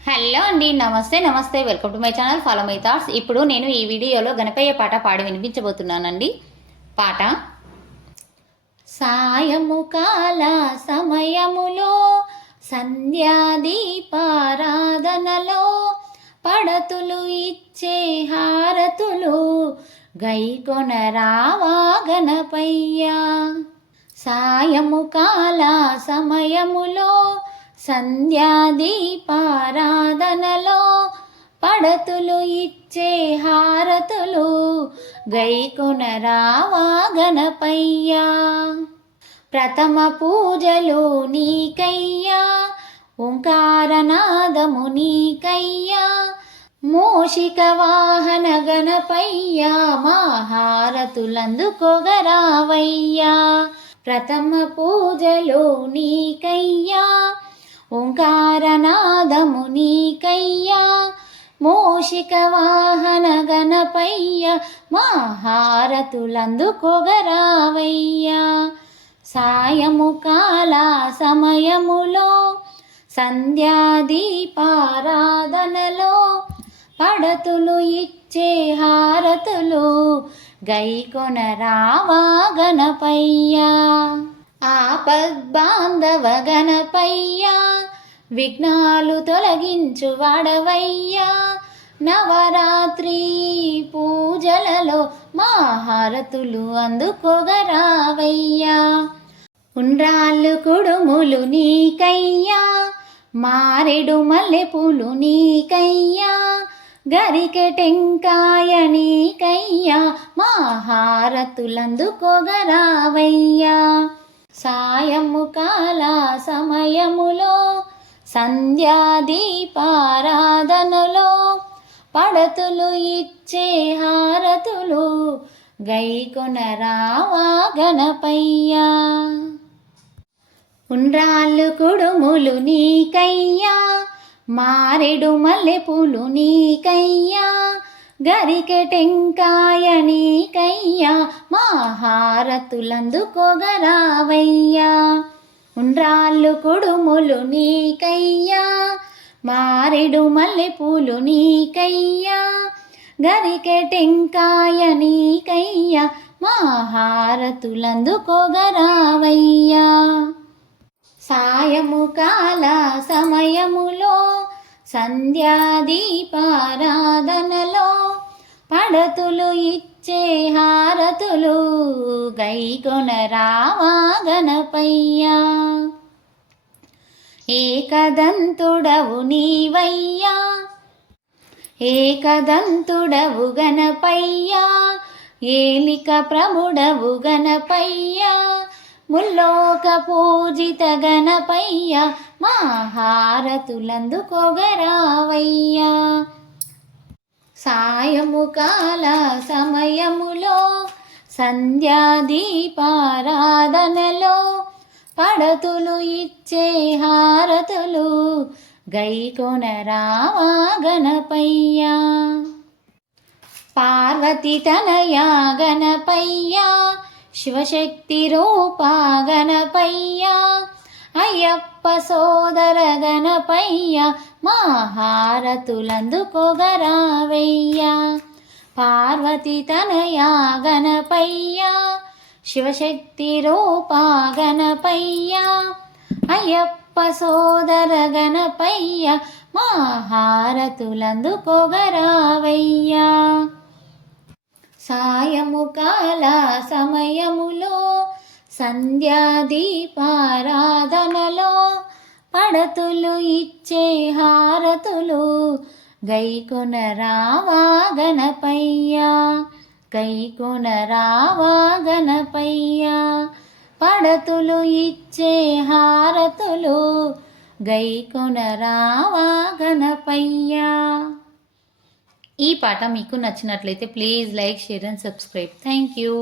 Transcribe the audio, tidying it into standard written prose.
Hello అండి, నమస్తే నమస్తే, welcome to my channel, follow my thoughts. ఇప్పుడు నేను ఈ వీడియోలో గణపయ్య పాట పాడి వినిపించబోతున్నానండి. పాట: సాయము కాల సమయములో సంధ్యాదీపారాధనలో పడతులు ఇచ్చే హారతులు గైకొన రావా గణపయ్య. సాయము కాల సమయములో సంధ్యాదీపారాధనలో పడతులు ఇచ్చే హారతులు గైకొన రావా గణపయ్య. ప్రథమ పూజలు నీకయ్యా, ఓంకారనాదము నీకయ్యా, మూషిక వాహన గణపయ్య మా హారతులందుకొగరావయ్యా. ప్రథమ పూజలు నీకయ్యా, ఓంకారనాదము నీకయ్యా, మూషిక వాహన గణపయ్య మా హారతులందుకొగరావయ్యా. సాయము కాల సమయములో సంధ్యాదీపారాధనలో పడతులు ఇచ్చే హారతులు గైకొన రావా గణపయ్య. ఆపద్బాంధవ గణపయ్య, విఘ్నాలు తొలగించు వాడవయ్యా. నవరాత్రి పూజలలో మా హారతులు అందుకొగరావయ్యా. ఉండ్రాళ్ళు కుడుములు నీకయ్యా, మారెడు మల్లెపూలు నీకయ్యా, గరికె టెంకాయ నీకయ్యా మా హారతులందుకొగరావయ్యా. సాయము కాల సమయములో సంధ్యాదీపారాధనలో పడతులు ఇచ్చే హారతులు గైకొన రావా గణపయ్య. ఉండ్రాళ్ళు కుడుములు నీకయ్యా, మారెడు మల్లెపూలు నీకయ్యా, గరికె టెంకాయ నీకయ్యా మా హారతులందుకొగరావయ్యా. ఉండ్రాళ్ళు కుడుములు నీకయ్యా, మారెడు మల్లెపూలు నీకయ్యా, గరికె టెంకాయ నీకయ్యా మా హారతులందుకొగరావయ్యా. సాయము కాల సమయములో సంధ్యాదీపారాధనలో పడతులు ఇచ్చే హారతులు గైకొన రావా గణపయ్య. ఏకదంతుడవు నీవయ్యా, ఏకదంతుడవు గణపయ్యా, ఏలిక ప్రభుడవు గణపయ్యా, ముల్లోక పూజిత గణపయ్య మా హారతులందుకొగరావయ్యా. సాయము కాల సమయములో సంధ్యాదీపారాధనలో పడతులు ఇచ్చే హారతులు గైకొన రావా గణపయ్య. పార్వతి తనయా గణపయ్య, శివశక్తి రూపా గణపయ్య, అయ్యప్ప సోదర గణపయ్య మా హారతులందుకొగరావయ్యా. పార్వతి తనయా గణపయ్య, శివశక్తి రూపా గణపయ్య, అయ్యప్ప సోదర గణపయ్య మా హారతులందుకొగరావయ్యా. సాయము కాల సమయములో సంధ్యాదీపారాధనలో పడతులు ఇచ్చే హారతులు గైకొన రావా గణపయ్య. గైకొన రావా గణపయ్య. పడతులు ఇచ్చే హారతులు గైకొన రావా గణపయ్య. ఈ పాట మీకు నచ్చినట్లయితే please like, share and subscribe. Thank you.